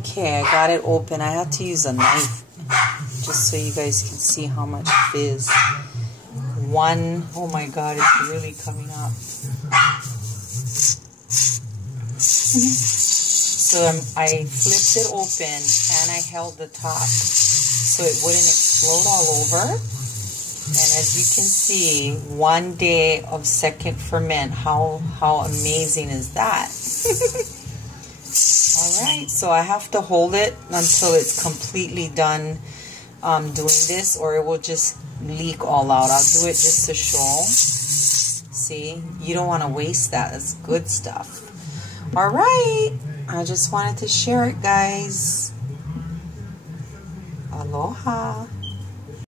Okay, I got it open. I had to use a knife just so you guys can see how much fizz. Oh my god, it's really coming up. So I flipped it open and I held the top so it wouldn't explode all over. And as you can see, 1 day of second ferment. How amazing is that? Alright, so I have to hold it until it's completely done doing this, or it will just leak all out. I'll do it just to show. See, you don't want to waste that. It's good stuff. Alright, I just wanted to share it, guys. Aloha.